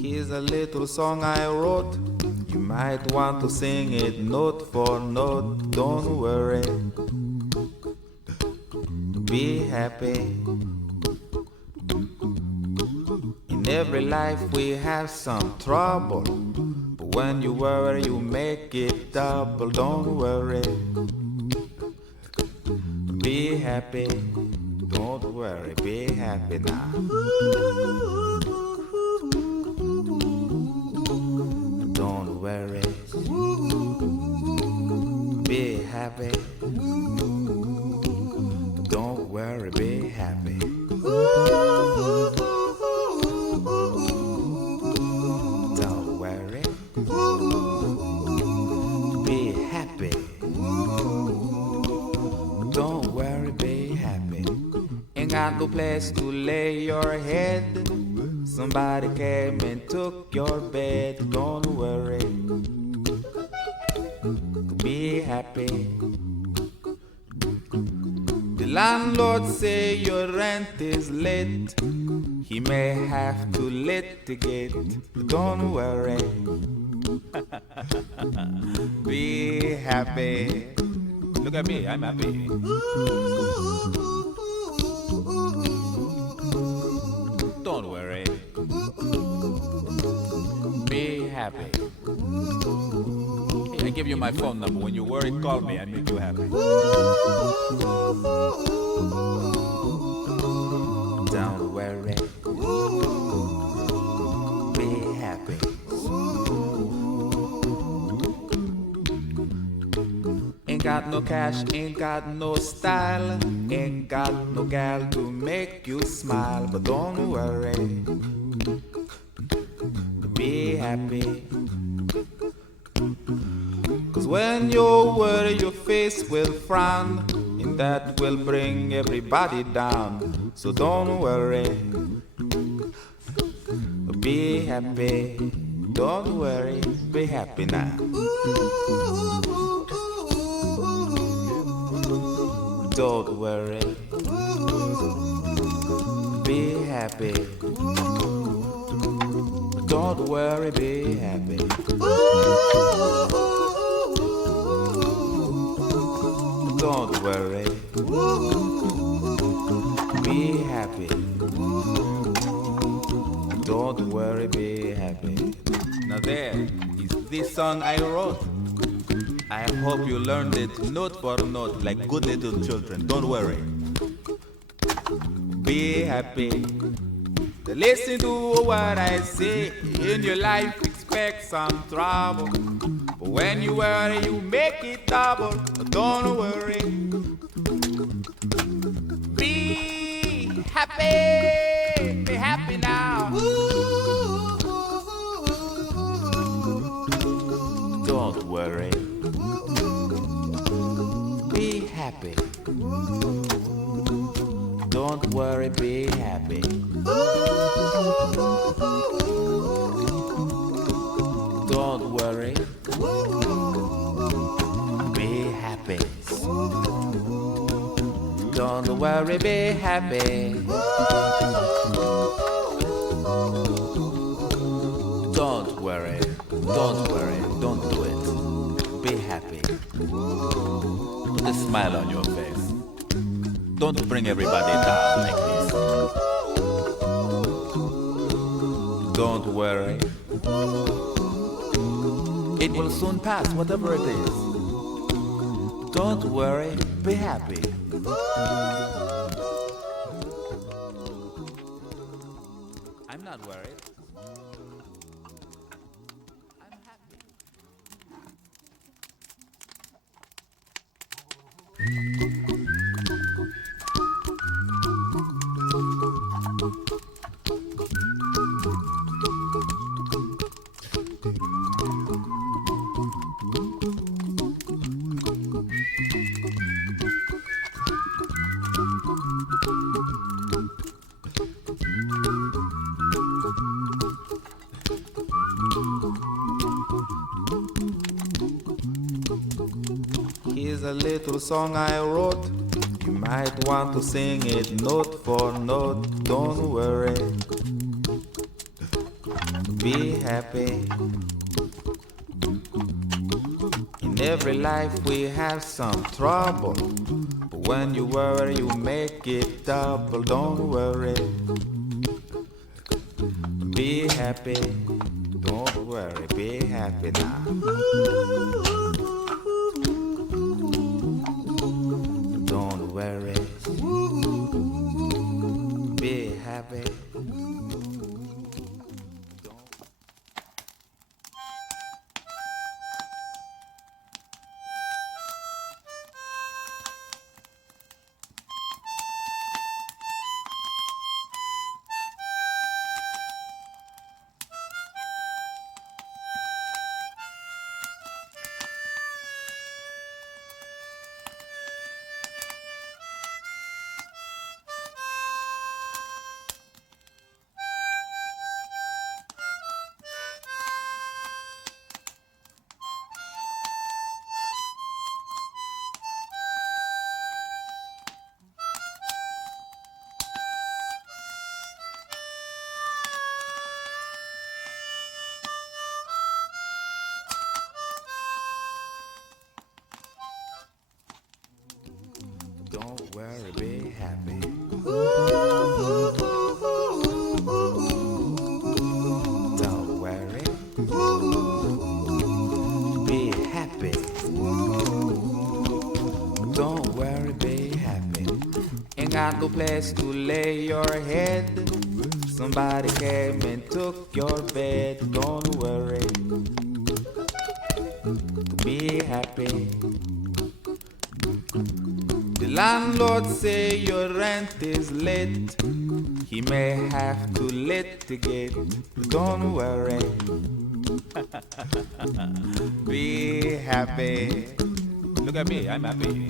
Here's a little song I wrote. You might want to sing it note for note. Don't worry, be happy. In every life we have some trouble, but when you worry you make it double. Don't worry, be happy. Don't worry, be happy now. Don't worry, be happy. Don't worry, be happy. Don't worry, be happy. Don't worry, be happy. Ain't got no place to lay your head. Somebody came and took your bed. Don't worry, be happy. The landlord say your rent is late. He may have to litigate. Don't worry, be happy. Look at me, I'm happy. Don't worry, be happy. Hey, I give you my phone number. When you worry, call me. I make you happy. Don't worry, be happy. Ain't got no cash, ain't got no style, ain't got no gal to make you smile. But don't worry, be happy. Cause when you worry your face will frown, and that will bring everybody down. So don't worry, be happy. Don't worry, be happy now. Don't worry, be happy. Don't worry, be happy. Don't worry, be happy. Don't worry, be happy. Now there is this song I wrote. I hope you learned it note for note like good little children. Don't worry, be happy. Listen to what I say. In your life expect some trouble, but when you worry you make it double. Don't worry, be happy. Be happy now. Don't worry, be happy. Don't worry, be happy. Don't worry, be happy. Don't worry, be happy. Don't worry, don't do it. Be happy. Put a smile on your face. Don't bring everybody down like this. Don't worry, it will soon pass, whatever it is. Don't worry, be happy. I'm not worried. I'm happy. little song I wrote. You might want to sing it note for note. Don't worry, be happy. In every life we have some trouble, but when you worry you make it double. Don't worry, be happy. Don't worry, be happy now. Don't worry, be happy. Don't worry, be happy. Don't worry, be happy. Don't worry, be happy. Ain't got no place to lay your head. Somebody came and took your bed. Don't worry, be happy. The landlord say your rent is late. He may have to litigate. Don't worry, be happy. Look at me, I'm happy.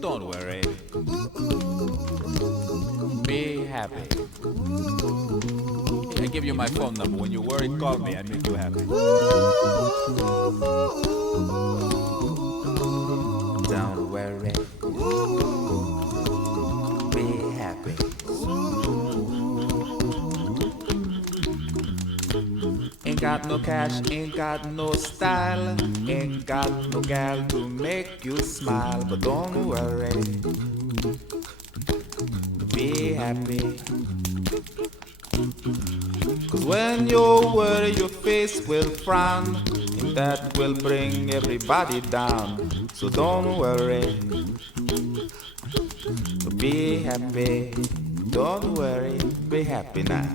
Don't worry, be happy. I give you my phone number. When you worry, call me. I make you happy. Don't worry, be happy. Ain't got no cash, ain't got no style, ain't got no gal to make you smile. But don't worry, be happy. Cause when you worry your face will frown, and that will bring everybody down. So don't worry, be happy. Don't worry, be happy now.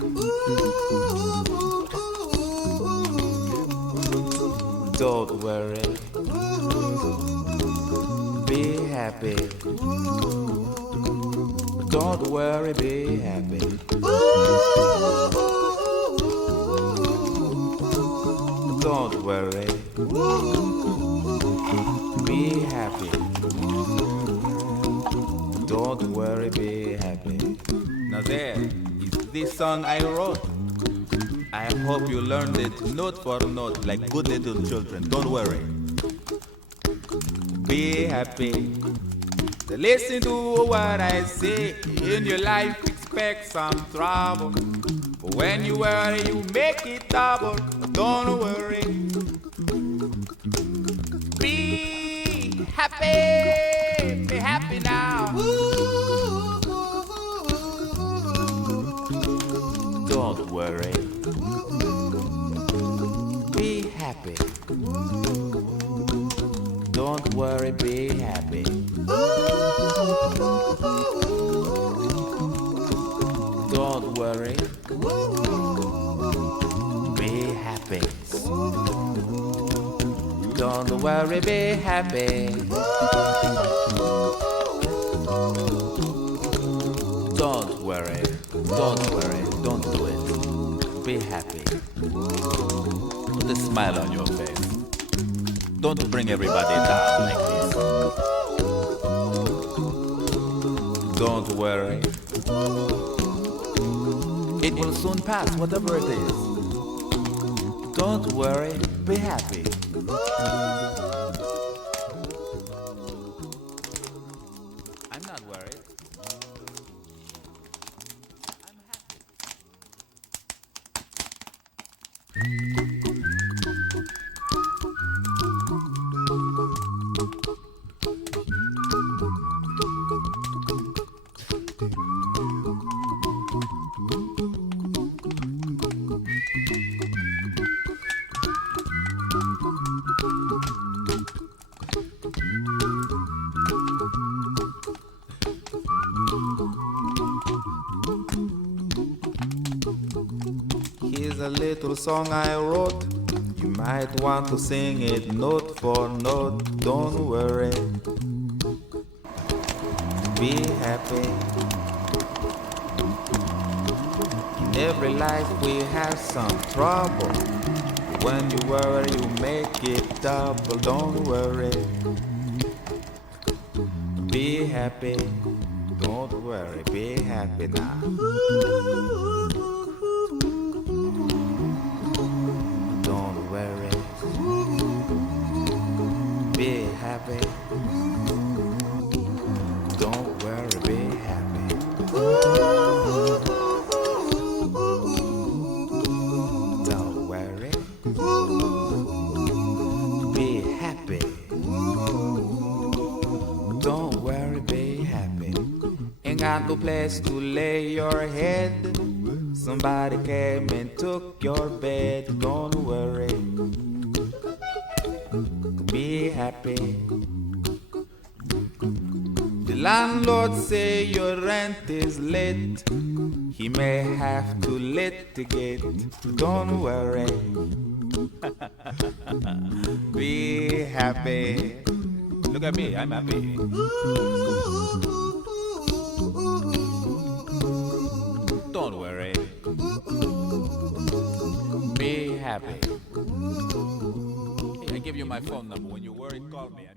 Don't worry, be happy. Don't worry, be happy. Don't worry, be happy. Don't worry, be happy. Now there is this song I wrote. I hope you learned it note for note like good little children. Don't worry, be happy. Listen to what I say. In your life expect some trouble, but when you worry you make it double. Don't worry, be happy now. Don't worry, be happy. Don't worry, be happy. Don't worry, be happy. Don't worry, be happy. Don't worry, don't do it. Be happy. Put a smile on your face. Don't bring everybody down like this. Don't worry, it will soon pass, whatever it is. Don't worry, be happy. I'm not worried. I'm happy. Here's a little song I wrote. You might want to sing it note for note. Don't worry, be happy. In every life we have some trouble. When you worry, you make it double. Don't worry, be happy. Don't worry, be happy now. Don't worry, be happy. Don't worry, be happy. Don't worry, be happy. Don't worry, be happy. Ain't got no place to lay your head. Somebody came and took your bed. Don't worry, be happy. The landlord say your rent is late. He may have to litigate. Don't worry, be happy. Look at me, I'm happy. Don't worry, be happy. Hey, I give you my phone number. When you worry, call me.